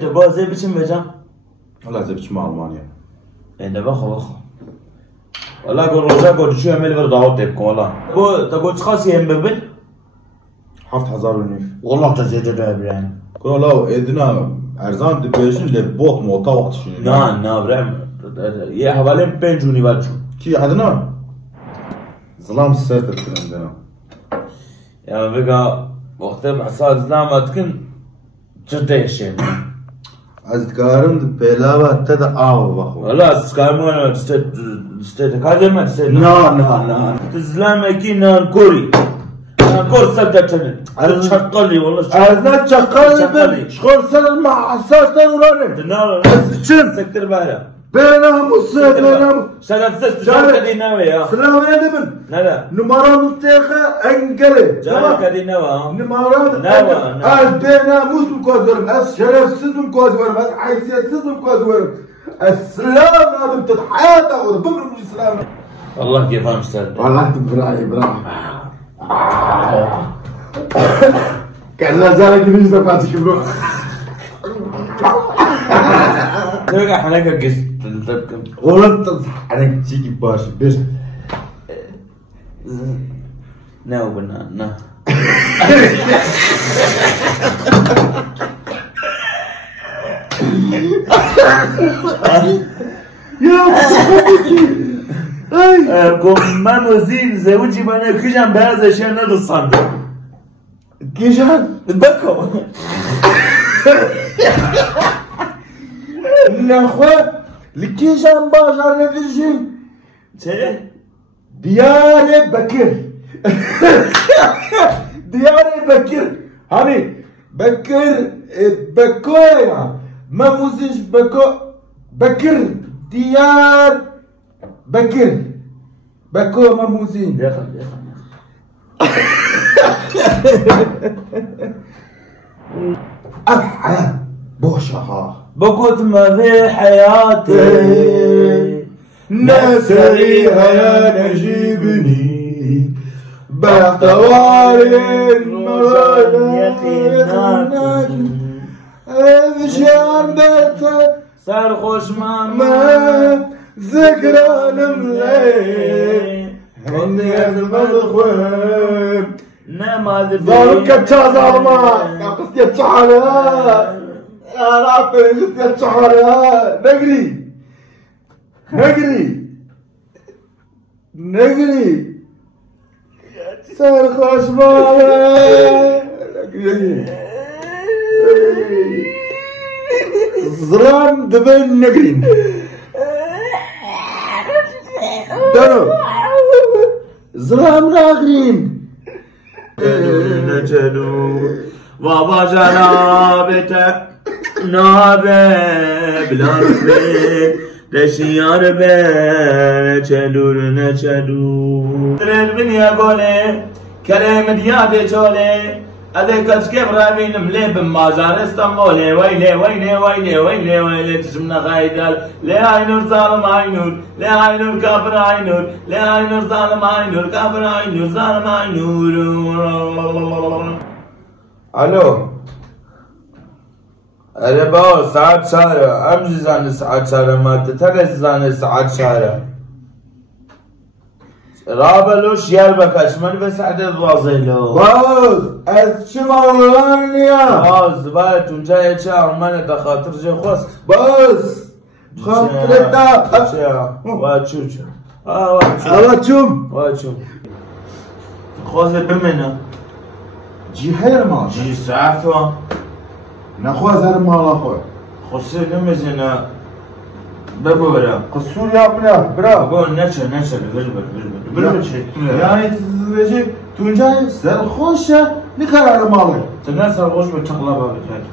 تبغى زي بيتم بجام؟ والله زي بيتم ألمانيا. إنه بخو. والله قول رجع قول شو يعمل برا دعوة تبكون والله. تقول خاص يهم ببل؟ حفت حزار ونيف. والله تزيد ده يعني. والله إدنا أرزان دبيجن لبوت موتا وقت شنو. نا برام. يا حوالي بينجوني باتشو. كي عدنا؟ ظلام الساتر كنا عندنا. يعني بقى وقت مع صار ظلام أتكن جدا يشين. أذكارن بلاوا تدا آو بخو. والله سكامون استيت كذا ما استيت. نا. تزلام أكين كوري. كور سدتني. شقلي والله. أنا شقلي. شغل سر مع ساتر وراني. نار. شن سكتر بارا. بينهم وصيت بينهم. شغل سست. شغل كذي ناوي يا. سلام يا دبن. لا. نمارا متخا انقلي. شغل كذي ناوي. نمارا. ناوي. بينا موسم كوزورم. أس شرف سيزم كوزورم. أس حيثيات سيزم كوزورم. السلام هذا بتتحياته وبكر من السلام. والله كيف فهم استاذ. والله براي. كان لا زالك ليش دفعتك برو. ترجع حناك قص تذكر. غلط حناك تيجي باش بس. ناو بنا نا. قوم ما مزين زوجي بنا كيجان بهذا الشيء ندو الصندوق. كيجان بكو. نخوة لكيجان باجر نفجي. شيء؟ ديار بكر. ديار بكر. هاني بكر بكويا ما موزيش بكر ديار بكر بكو ما موزين. يا خل. أفعى بوشها بقوت ما في حياتي نسريها يا نجيبني بحتواري مشان بيته صار خوش ماما ذكرى الملي هني أزمل خويب نما ظهرك كتشاز عظمان قصد يتشعرها يا رابي قصد يتشعرها نقري صار خوش ماما ظلام دبن نقرين دانو ظلام ناقرين نجلو بابا جنابتك نابه بلا رفيق دشيار به نچلو ترين من يا قولي كلام ديابي چولي اذا كشكب رامين مليب مازار اسطنبولي ويلي تجمنا غايدال لا عينور ظالم عينور لا عينور كافر عينور لا عينور ظالم عينور كافر عينور ظالم عينور. الو أنا باو ساعات شارع أمجي زاني ساعات شارع ما تتلس زاني ساعات شارع رابلوش يال بكاش من بس عدد واضحلو باز از چه مولانیا باز باید اونجا یه چه آرمانه تا خاطر جه خواست باز خاطر تا چه واچوچو واچوم خواسته بمنه جی خیر ما جی ساعتو نخواز هر مالا خواه خواسته نمیزنه ببورا قصور یا برا بون نچه بلبل چه یعنی تزوجی تو اونجا سرخوشه نخرار ماله تنها سرخوش به تقلبه بکرد